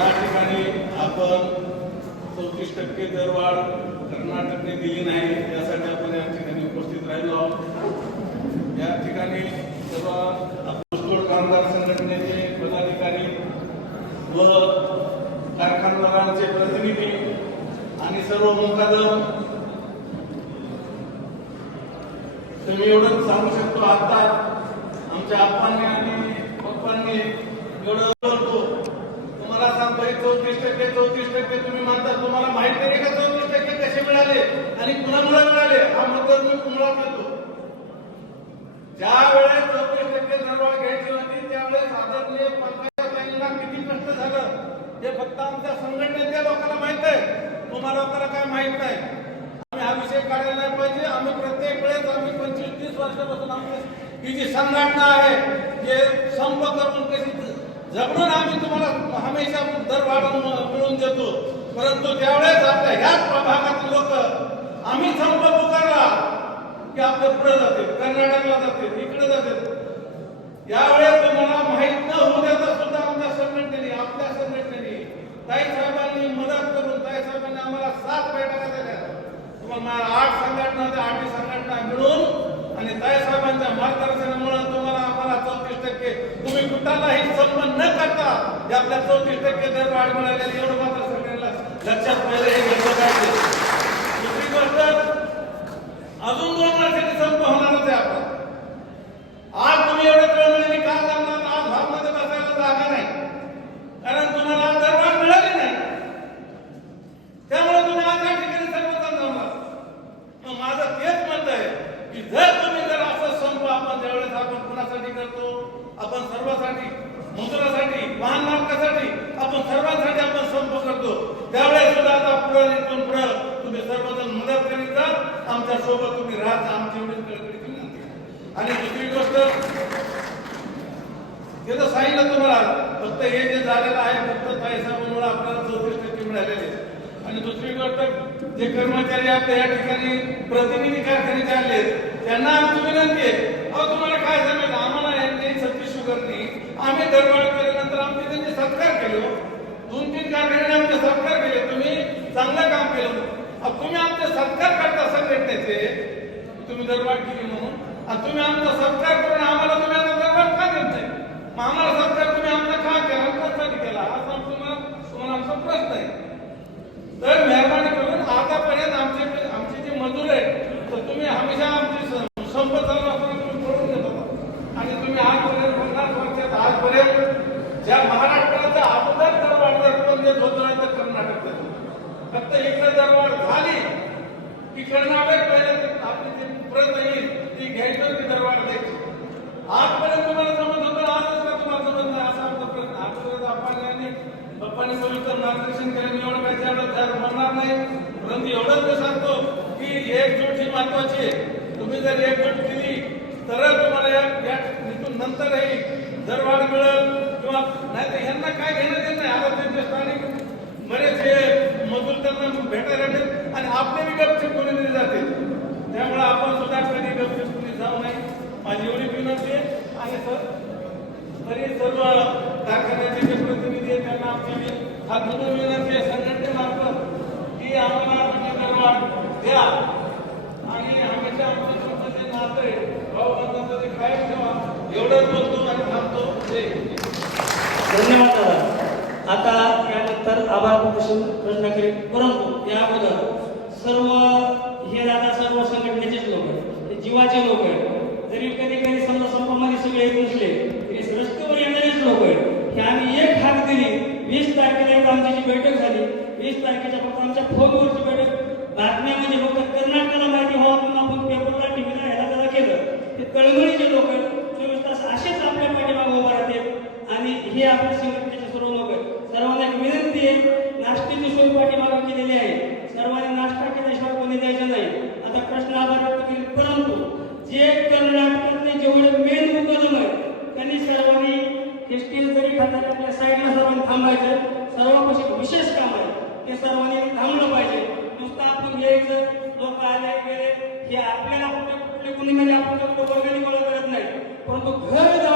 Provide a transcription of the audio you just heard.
या ठिकाणी आपण चौतीस टक्के दरवाढ कर्नाटकने दिली नाही यासाठी आपण या ठिकाणी उपस्थित राहिलो आहोत. या ठिकाणी सर्व ऊसतोड कामगार संघटनेचे पदाधिकारी व कारखानदारांचे प्रतिनिधी आणि सर्व मुकादम तर मी एवढंच सांगू शकतो आता आमच्या आप्पांनी आणि पप्पांनी एवढं बोलतो तुम्हाला सांगतो हे चौतीस टक्के चौतीस टक्के तुम्ही म्हणता तुम्हाला माहीत नाही का चौतीस टक्के कसे मिळाले आणि कुणामुळे मिळाले हा मुद्दा मी ज्या वेळेस चौतीस टक्के दरवाढ घ्यायची होती त्यावेळेस आदरणीय पंचायत किती कष्ट झालं? हे फक्त आमच्या संघटनेच्या लोकांना माहीत आहे. तुम्हाला लोकांना काय माहीत नाही? आम्ही हा विषय काढायला नाही पाहिजे. आम्ही प्रत्येक वेळेस आम्ही पंचवीस तीस वर्षापासून आमची ही जी संघटना आहे जे संप करून कशी जगून आम्ही तुम्हाला हमेशा दर वाढवून मिळवून देतो. परंतु त्यावेळेस आपल्या ह्याच प्रभागातील लोक आम्ही संप की आपलं पुढे जाते कर्नाटकला जाते इकडे जाते. यावेळेस तुम्हाला माहीत न होऊ देता सुद्धा आमच्या संघटनेने आपल्या संघटनेने ताई साहेबांनी मदत करून ताई साहेबांनी आम्हाला सात बैठका दिल्या. तुम्हाला आठ संघटना होत्या आठ संघटना मिळून आणि ताई साहेबांच्या मार्गदर्शनामुळे तुम्हाला आम्हाला चौतीस टक्के. तुम्ही कुठलाही संबंध न करता हे आपल्या चौतीस टक्के दर वाढ मिळालेली एवढं मात्र सगळ्यांना लक्षात पहिले हे घेतलं पाहिजे दुसरी गोष्ट अजून दोन वर्षाची संप होणारच आहे आपला आज तुम्ही एवढे तळमळीने का करणार आज भागमध्ये बसायला जागा नाही कारण तुम्हाला दरबार मिळाली नाही त्यामुळे तुम्ही आज या ठिकाणी सर्वजण जमणार मग माझं तेच मत आहे की जर तुम्ही जर असं संप आपण त्यावेळेस आपण कुणासाठी करतो? आपण सर्वांसाठी मुद्रासाठी वाहन मालकासाठी आपण सर्वांसाठी आपण संप करतो. त्यावेळेस सुद्धा आता पुढे इथून पुढे तुम्ही सर्वजण मदत करीत जा. आमच्यासोबत तुम्ही राहा आमची एवढीच कळकळीची विनंती आणि दुसरी गोष्ट ते तर सांगितलं तुम्हाला फक्त हे जे झालेलं आहे फक्त पैशामुळे आपल्याला चौतीस टक्के मिळालेले आहे. आणि दुसरी गोष्ट जे कर्मचारी आपल्या या ठिकाणी प्रतिनिधी कारखाने चालले त्यांना आमची विनंती आहे अहो तुम्हाला काय सांगायचं आम्हाला यांनी सत्य शुगरनी आम्ही दरबार केल्यानंतर आमचे त्यांचे सत्कार केले हो. दोन तीन कारखान्याने आमचे सत्कार केले. तुम्ही चांगलं काम केलं तुम्ही आमचे सत्कार करता संघटनेचे तुम्ही दरबार केली म्हणून. तुम्ही आमचा सत्कार करून आम्हाला तुम्ही आता दरबार का देत नाही मग आम्हाला सत्कार तुम्ही आमचा का केला कशासाठी केला असा तुम्हाला तुम्हाला आमचा प्रश्न आहे तर मेहरबानी करून आतापर्यंत आमचे आमचे जे मजूर आहेत तर तुम्ही हमेशा आमची स- संप चालू असताना तुम्ही पळून देत होता आणि तुम्ही आजपर्यंत पन्नास वर्षात आजपर्यंत ज्या महाराष्ट्राचा अगोदर दरबार जर कोण देत होतं तर कर्नाटक देत होतं. इकडे दरबार झाली की कर्नाटक पहिले आपली जी प्रत येईल ती घ्यायचं ती दरबार द्यायची. आजपर्यंत तुम्हाला समज होतं आजच का तुम्हाला समज नाही? असा आमचा प्रश्न. आजपर्यंत आपण यांनी पप्पांनी सविस्तर मार्गदर्शन केलं. मी एवढं काही त्यावेळेस त्यावर म्हणणार नाही. परंतु एवढंच मी सांगतो की एकजूट ही महत्वाची आहे. तुम्ही जर एकजूट केली तरच तुम्हाला या नंतरही दरवाढ मिळेल किंवा नाही तर ह्यांना काय घेणं देत नाही आता त्यांचे स्थानिक बरेच हे मजूर त्यांना भेटायला येतात आणि आपले बी गपचूप कोणी दिले जाते त्यामुळे आपण सुद्धा कधी गपचूप कोणी जाऊ नये. माझी एवढी विनंती आहे. आणि सर तरी सर्व कारखान्याचे जे प्रतिनिधी आहेत त्यांना आमची हा हात धरून विनंती आहे. संघटनेमार्फत की आम्हाला म्हणजे दरवाढ द्या. आणि हमेशा आमचं तुमचं जे नातं आहे भाऊ ते कायम ठेवा. एवढंच बोलतो आणि थांबतो. धन्यवाद दादा. आता यानंतर आभार प्रदर्शन प्रश्न करेल परंतु सर्व हे दादा सर्व संघटनेचेच लोक आहेत. ते जीवाचे लोक आहेत. जरी कधी कधी समजा संपामध्ये सगळे येत नसले तरी रस्त्यावर येणारेच लोक आहेत. हे आम्ही एक हाक दिली. वीस तारखेला एक आमची जी बैठक झाली. वीस तारखेच्या फक्त आमच्या फोनवरची बैठक. बातम्या म्हणजे फक्त कर्नाटकाला माहिती व्हावं म्हणून आपण पेपरला टीव्हीला ह्याला त्याला केलं. ते तळमळीचे लोक आहेत. चोवीस तास असेच आपल्या पाठीमागे उभा राहतात आणि हे आपल्या संघटनेचे सर्व लोक आहेत सर्वांना एक विनंती आहे नाश्त्याची सोय पाठीमागे केलेली आहे सर्वांनी नाश्ता केल्याशिवाय कोणी द्यायचं नाही आता प्रश्न आधार व्यक्त केले परंतु जे कर्नाटकातले जेवढे मेन मुकदम आहेत त्यांनी सर्वांनी हे स्टेज जरी खातात आपल्या साईडला सर्वांनी थांबायचं सर्वांपाशी विशेष काम आहे ते सर्वांनी थांबलं पाहिजे नुसतं आपण यायचं लोक आले गेले हे वर्गणी करत नाही. परंतु घर